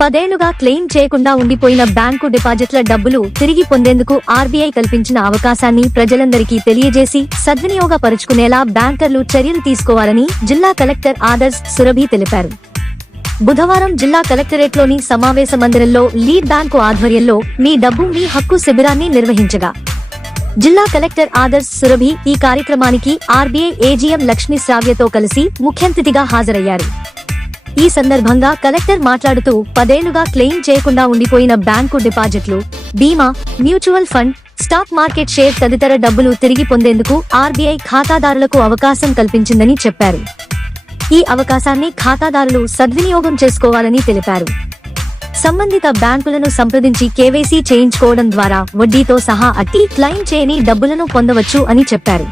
పదేళ్ళుగా claim చేయకుండా ఉండిపోయిన bank డిపాజిట్ల డబ్బులు తిరిగి పొందేందుకు ఆర్బీఐ కల్పించిన అవకాశాన్ని ప్రజలందరికీ తెలియజేసి సద్వినియోగపరుచుకునేలా బ్యాంకర్లు చర్యలు తీసుకోవాలని జిల్లా కలెక్టర్ ఆదర్శ్ సురభి తెలిపారు. బుధవారం జిల్లా కలెక్టరేట్లోని సమావేశ మందిరంలో లీడ్ బ్యాంకు ఆధ్వర్యంలో మీ డబ్బు మీ హక్కు శిబిరాన్ని నిర్వహించగా. జిల్లా కలెక్టర్ ఆదర్శ్ సురభి ఈ కార్యక్రమానికి ఆర్బీఐ ఏజీఎం లక్ష్మీ శ్రావ్యతో కలిసి ముఖ్యంతిథిగా హాజరయ్యారు. ఈ సందర్భంగా కలెక్టర్ మాట్లాడుతూ పదేళ్ళుగా క్లెయిమ్ చేయకుండా ఉండిపోయిన బ్యాంకు డిపాజిట్లు బీమా mutual fund stock market share తదితర డబ్బులు తిరిగి పొందేందుకు ఆర్బీఐ ఖాతాదారులకు అవకాశం కల్పించిందని చెప్పారు. ఈ అవకాశాన్ని ఖాతాదారులు సద్వినియోగం చేసుకోవాలని తెలిపారు. సంబంధిత బ్యాంకులను సంప్రదించి కేవైసీ చేయించుకోవడం ద్వారా వడ్డీతో సహా అట్టి క్లెయిమ్ చేయని డబ్బులను పొందవచ్చు అని చెప్పారు.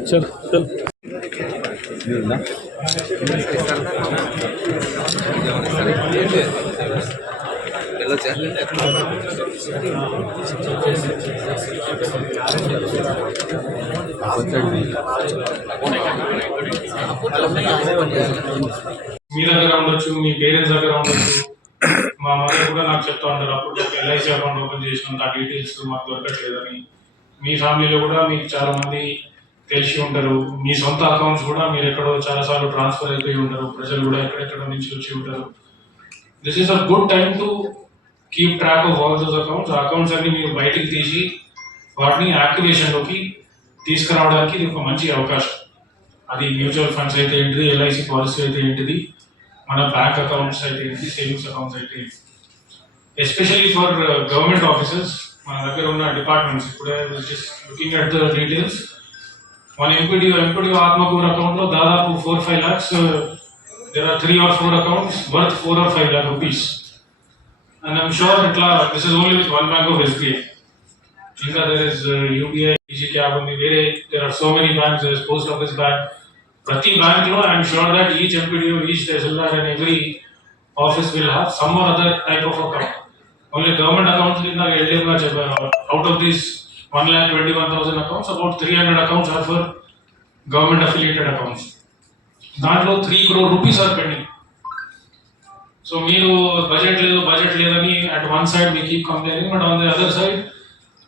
चल चल మీ దగ్గర ఉండొచ్చు మీ పేరెంట్స్ దగ్గర ఉండొచ్చు మా మదర్ కూడా నాకు చెప్తా ఉంటారు అప్పుడు ఎల్ఐసి అకౌంట్ ఓపెన్ చేసినంత ఆ డీటెయిల్స్ మాకు దొరకట్లేదని మీ ఫ్యామిలీలో కూడా మీకు చాలా మంది తెలిసి ఉంటారు. మీ సొంత అకౌంట్స్ కూడా మీరు ఎక్కడో చాలా సార్లు ట్రాన్స్ఫర్ అయిపోయి ఉంటారు. ప్రజలు కూడా ఎక్కడెక్కడ నుంచి వచ్చి ఉంటారు. This is a good time to keep track of all those accounts accounts అన్ని మీరు బయటికి తీసి వాటిని యాక్టివేషన్లోకి తీసుకురావడానికి ఇది ఒక మంచి అవకాశం. అది మ్యూచువల్ ఫండ్స్ అయితే ఏంటిది ఎల్ఐసి పాలసీ అయితే ఏంటిది మన బ్యాంక్ అకౌంట్స్ అయితే ఏంటి సేవింగ్స్ అకౌంట్స్ అయితే ఏంటి ఎస్పెషల్లీ ఫర్ గవర్నమెంట్ ఆఫీసెస్ మన దగ్గర ఉన్న డిపార్ట్మెంట్స్ ఇప్పుడే లుకింగ్ అట్ ద డీటెయిల్స్ మన ఎంపీడీ ఎంపీడీ ఆత్మకూరు అకౌంట్లో దాదాపు four five lakhs there are three or four accounts worth four or five lakh rupees and I'm sure ఇట్లా this is only with one bank of SBI ఇంకా there is UBI ఈజీ క్యాబ్ ఉంది. వేరే there are so many banks there is post office bank ప్రతి బ్యాంక్లో I'm sure that each MPDO each tahsildar and every office will have some or other type of account only government accounts కింద LDM గా చెప్పారు. Out of these one lakh twenty one thousand accounts about three hundred accounts are for government affiliated accounts దాంట్లో three crore rupees are pending so మీరు budget లేదు budget లేదని at one side me keep complaining but on the other side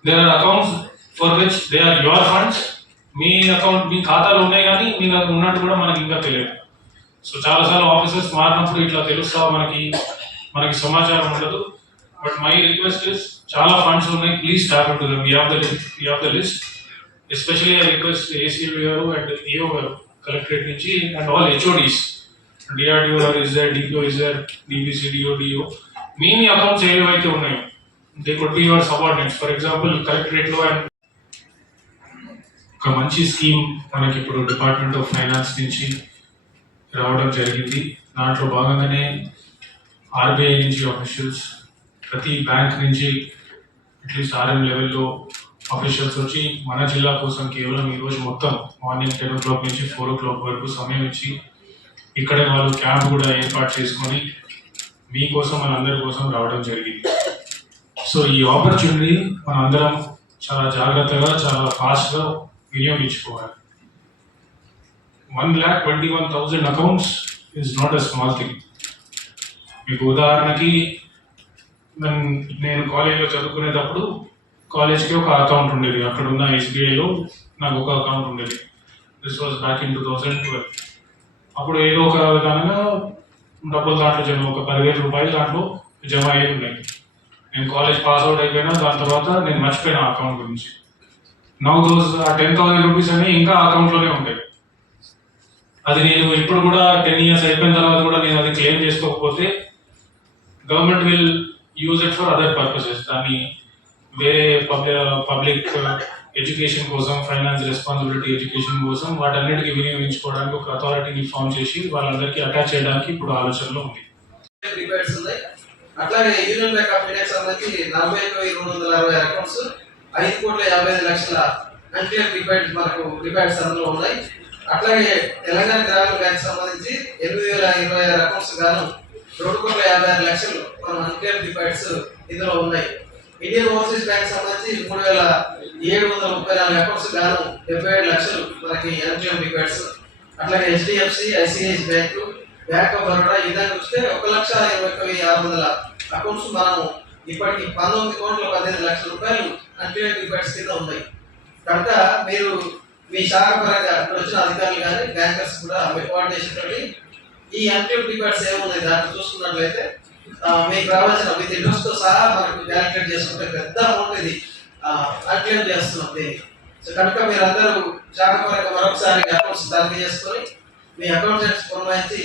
there are accounts for which they are your funds me account మీ ఖాతాలు ఉన్నాయి కానీ మీ ఉన్నట్టు కూడా మనకి ఇంకా తెలియదు. సో చాలాసార్లు ఆఫీసర్స్ మారినప్పుడు ఇట్లా తెలుస్తా మనకి మనకి సమాచారం ఉండదు. బట్ మై రిక్వెస్ట్ ఇస్ చాలా ఫండ్స్ ఉన్నాయి please tap to them you have the list you have the list especially I request ACL garu and AO garu collectorate నుంచి and all HODs DRDO garu is there DPO is there DBC DODO మీ మీ accounts ఏవైతే ఉన్నాయో they could be your subordinates for example కలెక్టరేట్లో and ఒక మంచి scheme మనకి ఇప్పుడు డిపార్ట్మెంట్ ఆఫ్ ఫైనాన్స్ నుంచి రావడం జరిగింది. దాంట్లో భాగంగానే ఆర్బీఐ నుంచి ఆఫీషియల్స్ ప్రతి బ్యాంక్ నుంచి అట్లీస్ట్ ఆర్ఎం లెవెల్లో అఫీషియల్స్ వచ్చి మన జిల్లా కోసం కేవలం ఈరోజు మొత్తం మార్నింగ్ టెన్ ఓ క్లాక్ నుంచి ఫోర్ ఓ క్లాక్ వరకు సమయం ఇచ్చి ఇక్కడే వాళ్ళు క్యాంప్ కూడా ఏర్పాటు చేసుకొని మీకోసం మనందరి కోసం రావడం జరిగింది. సో ఈ ఆపర్చునిటీ మనందరం చాలా జాగ్రత్తగా చాలా ఫాస్ట్గా వినియోగించుకోవాలి. One lakh twenty one thousand accounts is not a small thing మీకు ఉదాహరణకి నేను- నేను కాలేజ్లో చదువుకునేటప్పుడు కాలేజ్కి ఒక అకౌంట్ ఉండేది. అక్కడ ఉన్న ఎస్బీఐలో నాకు ఒక అకౌంట్ ఉండేది. This was back in two thousand twelve అప్పుడు ఏదో ఒక విధానంగా డబ్బులు దాంట్లో జమ ఒక పదివేల రూపాయలు దాంట్లో జమ అయ్యి ఉన్నాయి నేను కాలేజ్ పాస్ అవుట్ అయిపోయినా దాని తర్వాత నేను మర్చిపోయిన అకౌంట్ గురించి. Now those ah ten thousand rupees అన్ని ఇంకా అకౌంట్లోనే ఉంటాయి. అది నేను ఇప్పుడు కూడా టెన్ ఇయర్స్ అయిపోయిన తర్వాత కూడా నేను అది క్లెయిమ్ చేసుకోకపోతే government will use it for other purposes దాన్ని వేరే పబ్లిక్ పబ్లిక్ ఎడ్యుకేషన్ కోసం ఫైనాన్స్ రెస్పాన్సిబిలిటీ ఎడ్యుకేషన్ కోసం వాటన్నిటికి వినియోగించుకోవడానికి ఒక అథారిటీని ఫామ్ చేసి వాళ్ళందరికీ అటాచ్ చేయడానికి ఇప్పుడు ఆలోచనలో ఉంది. ఉన్నాయి అట్లాగే యూనియన్ బ్యాంక్ ఆఫ్ ఇండియాకి సంబంధించి నలభై ఎనిమిది రెండు వందల అరవై అకౌంట్స్ ఐదు కోట్ల యాభై ఐదు లక్షల అన్క్లియర్ డిబేట్ మనకు డిబేట్స్ అందులో ఉన్నాయి. అట్లాగే తెలంగాణ గ్రామీణ బ్యాంక్ సంబంధించి ఎనిమిది వేల ఇరవై ఆరు అకౌంట్స్ గాను రెండు కోట్ల యాభై ఆరు లక్షలు మన అన్క్లియర్ డిబేట్స్ ఇందులో ఉన్నాయి. ఇండియన్ ఓవర్సీస్ బ్యాంక్ సంబంధించి మూడు వేల ఏడు వందల ముప్పై నాలుగు అకౌంట్స్ గాను డెబ్బై ఏడు లక్షలు మనకి అన్క్లియర్ డిబేట్స్ అట్లాగే HDFC ICICI bank bank of Baroda ఇదాన్ని వస్తే చూస్తే ఒక లక్ష ఇరవై వెయ్యి ఆరు వందల అకౌంట్స్ మనము ఇప్పటికి పంతొమ్మిది కోట్ల పద్దెనిమిది లక్షల రూపాయలు అన్క్లియర్ డిపాజిట్స్ కింద ఉన్నాయి. కనుక మీరు మీ శాఖ పరంగా వచ్చిన అధికారులు కానీ బ్యాంకర్స్ కూడా కోఆర్డినేషన్ ఈ అన్క్లియర్ డిపాజిట్స్ ఏమున్నాయి దాన్ని చూసుకున్నట్లయితే మీకు రావాల్సిన విత్ ఇంట్రెస్ట్ సహా మనకు క్యాలిక్యులేట్ చేసుకుంటే పెద్ద అమౌంట్ ఇది అన్క్లియర్ చేస్తున్నాం దీన్ని. సో కనుక మీరందరూ శాఖ పరంగా మరొకసారి అకౌంట్స్ తనిఖీ చేసుకొని మీ అకౌంట్స్ పురమాయించి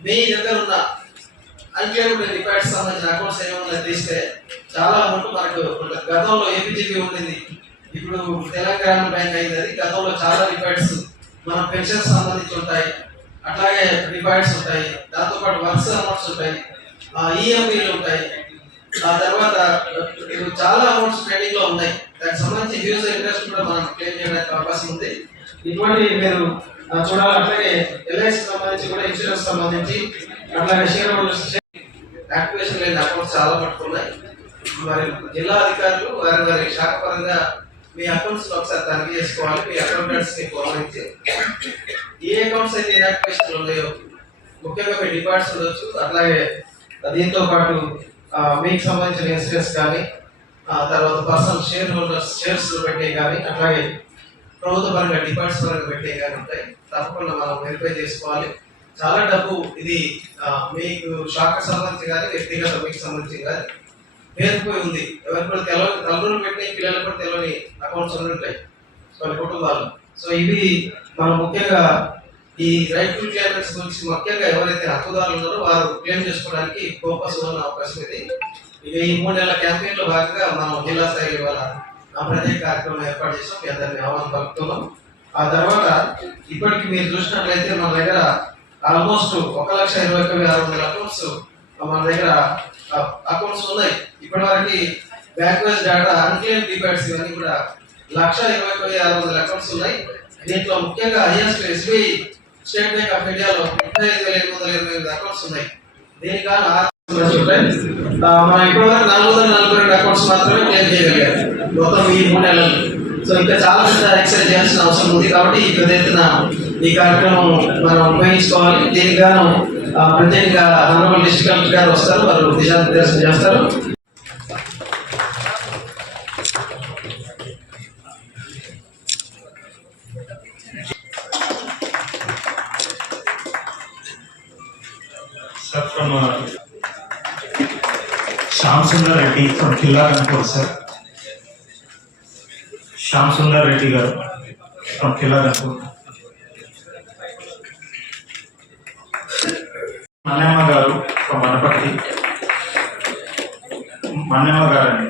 మీ దగ్గర ఉన్న అన్క్లెయిమ్డ్ రికార్డ్స్ సంబంధించిన అకౌంట్స్ ఏమైనా తీస్తే చాలా అమౌంట్ మనకు గతంలో ఏపీజీబీ ఉండింది. ఇప్పుడు తెలంగాణ బ్యాంక్ అయింది అది. గతంలో చాలా రికార్డ్స్ మన పెన్షన్ సంబంధించి ఉంటాయి. అట్లాగే రికార్డ్స్ ఉంటాయి. దాంతోపాటు వర్క్స్ అమౌంట్స్ ఉంటాయి. ఈఎంఐలు ఉంటాయి. ఆ తర్వాత ఇప్పుడు చాలా అమౌంట్స్ ట్రేడింగ్లో ఉన్నాయి. దానికి సంబంధించి వ్యూస్ ఇంట్రెస్ట్ కూడా మనం క్లెయిమ్ చేయడానికి అవకాశం ఉంది. ఇటువంటి మీరు చూడాలంటే చూడాలి అట్లాగే ఎల్ఐసి సంబంధించి కూడా ఇన్సూరెన్స్ సంబంధించి అట్లాగే షేర్ హోల్డర్స్ యాక్టివేషన్ లేని అకౌంట్స్ చాలా పట్టుకున్నాయి మరి జిల్లా అధికారులు వారి వారి శాఖ పరంగా మీ అకౌంట్స్ ఒకసారి తనిఖీ చేసుకోవాలి మీ అకౌంటెంట్స్ని గమనించి ఏ అకౌంట్స్ అయితే ఇన్యాక్టివేషన్ ఉన్నాయో ముఖ్యంగా మీ డిపార్ట్స్ ఉండొచ్చు అట్లాగే దీంతో పాటు మీకు సంబంధించిన ఇన్సూరెన్స్ కానీ తర్వాత పర్సనల్ షేర్ హోల్డర్స్ షేర్స్ పెట్టే కానీ అట్లాగే ప్రభుత్వ పరంగా డిపార్ట్స్ పరంగా పెట్టే కానీ ఉంటాయి. తప్పకుండా మనం వెరిఫై చేసుకోవాలి. చాలా డబ్బు ఇది మీకు షాక్ సంబంధించి కానీ వ్యక్తిగత మీకు సంబంధించి కానీ పేరుకుపోయి ఉంది. ఎవరికి కూడా తెలవని తల్లులు పెట్టిన పిల్లలు కూడా తెలియని అకౌంట్స్ ఉంటాయి. వాళ్ళ కుటుంబాలు. సో ఇవి మనం ముఖ్యంగా ఈ రైట్ఫుల్ క్లియరెన్స్ గురించి ముఖ్యంగా ఎవరైతే హక్కుదారులు ఉన్నారో వారు క్లెయిమ్ చేసుకోవడానికి ఫోకస్ ఉన్న అవకాశం ఇది. ఇక ఈ మూడు నెలల క్యాంపెయిన్లో భాగంగా మనం జిల్లా స్థాయి ఇవాళ ఆ ప్రత్యేక కార్యక్రమం ఏర్పాటు చేసాం. మీ అందరినీ ఆహ్వానం పలుకుతున్నాం. ఆ తర్వాత ఇప్పటికి మీరు చూసినట్లయితే మన దగ్గర ఆల్మోస్ట్ ఒక లక్ష ఇరవై ఒక్క వేల ఆరు వందల అకౌంట్స్ మన దగ్గర అకౌంట్స్ ఉన్నాయి ఇప్పటి వరకు bank wise data unclaimed deposits ఇవన్నీ కూడా లక్ష ఇరవై తొమ్మిది ఆరు వందల అకౌంట్స్ ఉన్నాయి. దీంట్లో ముఖ్యంగా highest SBI state bank of ఇండియాలో ముప్పై ఐదు వేల ఎనిమిది వందల ఇరవై ఎనిమిది అకౌంట్స్ ఉన్నాయి. దీనికి గాను మనం ఇప్పటివరకు నాలుగు వందల నలభై రెండు అకౌంట్స్ మాత్రమే క్లెయిమ్ చేయగలిగారు మొత్తం ఈ మూడు నెలలు సో ఇంకా చాలా పెద్ద ఎక్సైజ్ చేయాల్సిన అవసరం ఉంది కాబట్టి ఈ పెద్ద ఎత్తున ఈ కార్యక్రమం మనం ఉపయోగించుకోవాలి. దీనికి గాను ప్రత్యేక డిస్ట్రిక్ట్ కలెక్టర్ గారు వస్తారు. వాళ్ళు దిశా నిర్దేశం చేస్తారు. Uh, Shyam Sundar Reddy from Killa Rangapur sir. Shyam Sundar Reddy garu from Killa Rangpur. గారు వనపర్తి మన్నెమ్మ గారండి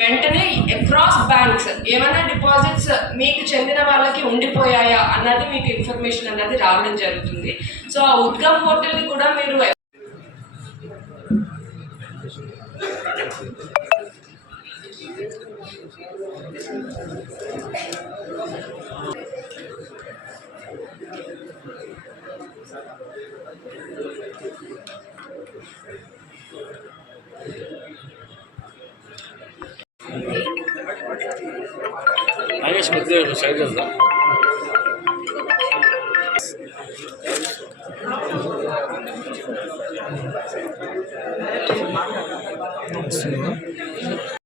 వెంటనే అక్రాస్ బ్యాంక్స్ ఏమైనా డిపాజిట్స్ మీకు చెందిన వాళ్ళకి ఉండిపోయాయా అన్నది మీకు ఇన్ఫర్మేషన్ అన్నది రావడం జరుగుతుంది. సో ఆ ఉద్గమ్ పోర్టల్ని కూడా మీరు 这是谁这是